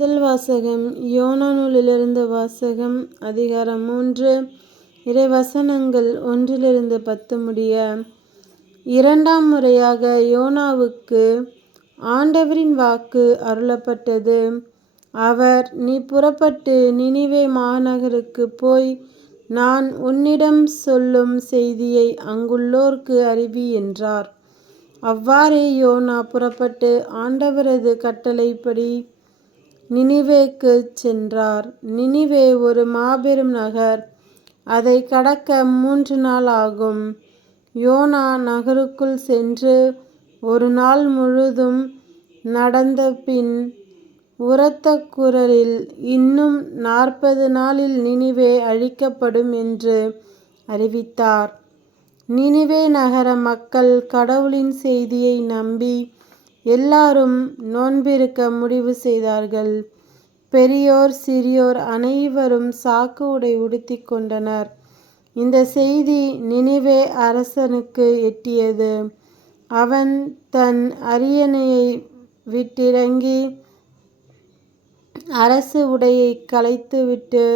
முதல் வாசகம் யோனா நூலிலிருந்து வாசகம். அதிகாரம் 3, இறைவசனங்கள் 1-10 முடிய. இரண்டாம் முறையாக யோனாவுக்கு ஆண்டவரின் வாக்கு அருளப்பட்டது. அவர், நீ புறப்பட்டு நினிவே மாநகருக்கு போய் நான் உன்னிடம் சொல்லும் செய்தியை அங்குள்ளோர்க்கு அறிவி என்றார். அவ்வாறே யோனா புறப்பட்டு ஆண்டவரது கட்டளைப்படி நினிவேக்குச் சென்றார். நினிவே ஒரு மாபெரும் நகர். அதை கடக்க 3 நாள் ஆகும். யோனா நகருக்குள் சென்று ஒரு நாள் முழுதும் நடந்தபின் உரத்த குரலில், இன்னும் 40 நாளில் நினிவே அழிக்கப்படும் என்று அறிவித்தார். நினிவே நகர மக்கள் கடவுளின் செய்தியை நம்பி எல்லாரும் நோன்பிருக்க முடிவு செய்தார்கள். பெரியோர் சிறியோர் அனைவரும் சாக்கு உடை உடுத்தி கொண்டனர். இந்த செய்தி நினிவே அரசனுக்கு எட்டியது. அவன் தன் அரியணையை விட்டிறங்கி அரசு உடையை களைத்துவிட்டு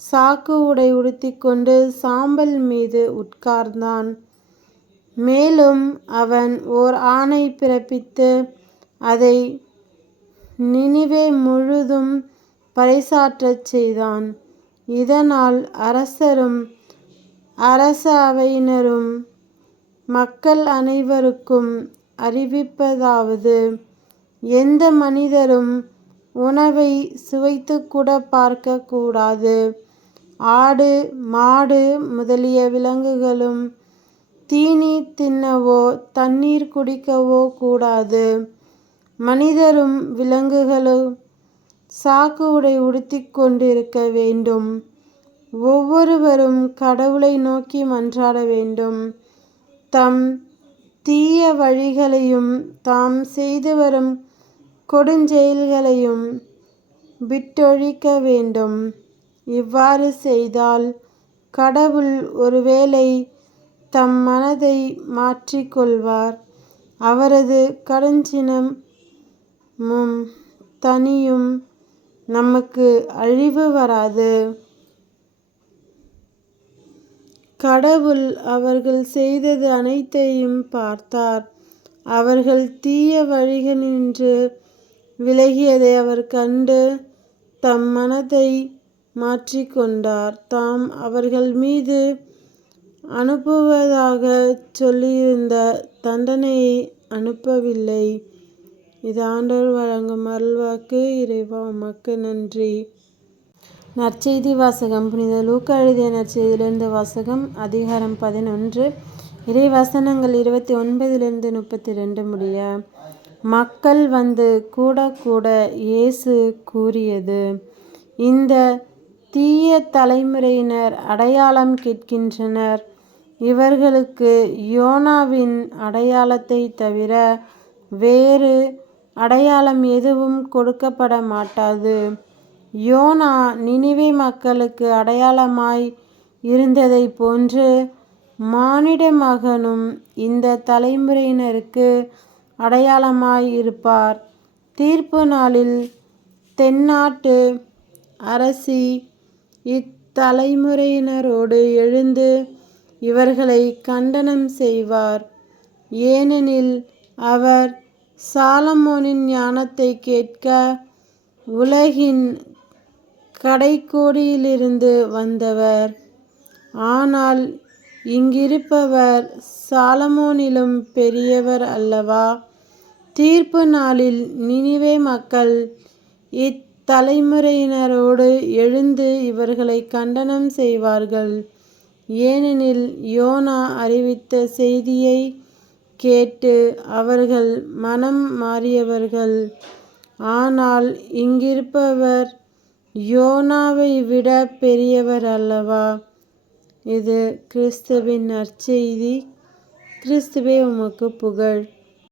சாக்கு உடை உடுத்திக்கொண்டு சாம்பல் மீது உட்கார்ந்தான். மேலும் அவன் ஓர் ஆணை பிறப்பித்து அதை நினிவே முழுதும் பறைசாற்றச் செய்தான். இதனால் அரசரும் அரச அவையினரும் மக்கள் அனைவருக்கும் அறிவிப்பதாவது, எந்த மனிதரும் உணவை சுவைத்துக்கூட பார்க்க கூடாது. ஆடு மாடு முதலிய விலங்குகளும் தீனி தின்னவோ தண்ணீர் குடிக்கவோ கூடாது. மனிதரும் விலங்குகளும் சாக்கு உடை உடுத்திக் கொண்டிருக்க வேண்டும். ஒவ்வொருவரும் கடவுளை நோக்கி மன்றாட வேண்டும். தம் தீய வழிகளையும் தாம் செய்து வரும் கொடுஞ்செயல்களையும் விட்டொழிக்க வேண்டும். இவ்வாறு செய்தால் கடவுள் ஒருவேளை தம் மனதை மாற்றிக்கொள்வார். அவரது கடுஞ்சினமும் தணியும். நமக்கு அழிவு வராது. கடவுள் அவர்கள் செய்தது அனைத்தையும் பார்த்தார். அவர்கள் தீய வழிகளினின்று விலகியதை அவர் கண்டு தம் மனதை மாற்றிக்கொண்டார். தாம் அவர்கள் மீது அனுப்புவதாகச் சொல்லியிருந்த தண்டனையை அனுப்பவில்லை. இது ஆண்டவர் வழங்கும் அருள்வாக்கு. இறைவா, உமக்கு நன்றி. நற்செய்தி வாசகம். புனித லூக்கா எழுதிய நற்செய்தியிலிருந்து வாசகம். அதிகாரம் 11, இறைவசனங்கள் 29-32 முடிய. மக்கள் வந்து கூட கூட இயேசு கூறியது, இந்த தீய தலைமுறையினர் அடையாளம் கேட்கின்றனர். இவர்களுக்கு யோனாவின் அடையாளத்தை தவிர வேறு அடையாளம் எதுவும் கொடுக்கப்பட மாட்டாது. யோனா நினிவே மக்களுக்கு அடையாளமாய் இருந்ததைப் போன்று மானிட மகனும் இந்த தலைமுறையினருக்கு அடையாளமாய் இருப்பார். தீர்ப்பு நாளில் தென்னாட்டு அரசி இத்தலைமுறையினரோடு எழுந்து இவர்களை கண்டனம் செய்வார். ஏனெனில் அவர் சாலமோனின் ஞானத்தை கேட்க உலகின் கடைக்கோடியிலிருந்து வந்தவர். ஆனால் இங்கிருப்பவர் சாலமோனிலும் பெரியவர் அல்லவா? தீர்ப்பு நாளில் நினிவே மக்கள் இத்தலைமுறையினரோடு எழுந்து இவர்களை கண்டனம் செய்வார்கள். ஏனெனில் யோனா அறிவித்த செய்தியை கேட்டு அவர்கள் மனம் மாறியவர்கள். ஆனால் இங்கிருப்பவர் யோனாவை விட பெரியவர் அல்லவா? இது கிறிஸ்துவின் நற்செய்தி. கிறிஸ்துவே, உமக்கு புகழ்.